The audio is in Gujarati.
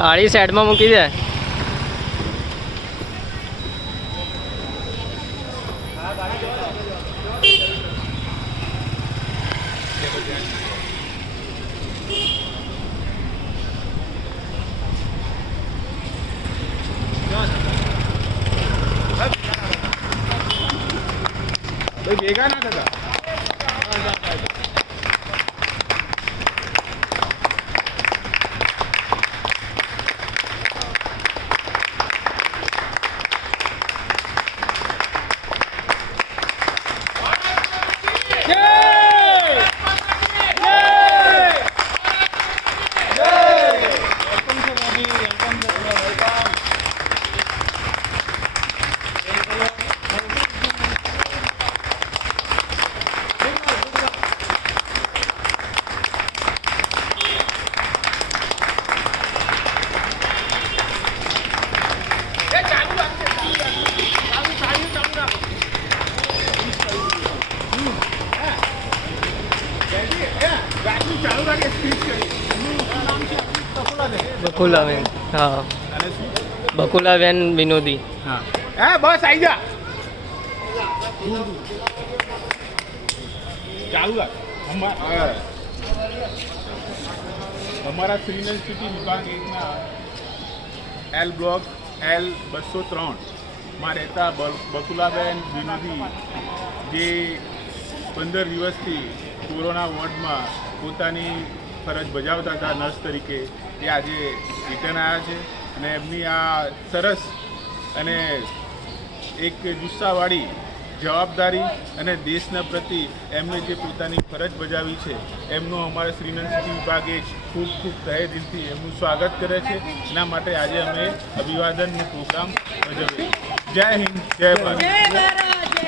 ગાડી સાઈડમાં મૂકી દે. ભેગા ના થતા. બકુલાબેન. હા, બકુલાબેન વિનોદી. હા હા, બસ આવી જા. ચાલુ રાખ. અમારા શ્રીનગર સિટી વિભાગ 1ના એલ બ્લોક L203માં રહેતા બકુલાબેન વિનોદી, જે 15 દિવસથી કોરોના વોર્ડમાં પોતાની ફરજ બજાવતા હતા નર્સ તરીકે, એ આજે રિટર્ન આવ્યા છે. અને એમની આ સરસ અને એક જુસ્સાવાળી જવાબદારી અને દેશના પ્રતિ એમને જે પોતાની ફરજ બજાવી છે, એમનું અમારા શ્રીનગર સિટી વિભાગે ખૂબ ખૂબ તહે દિલથી એમનું સ્વાગત કરે છે. એના માટે આજે અમે અભિવાદનનો પ્રોગ્રામ ભજવીએ. જય હિન્દ, જય ભારત.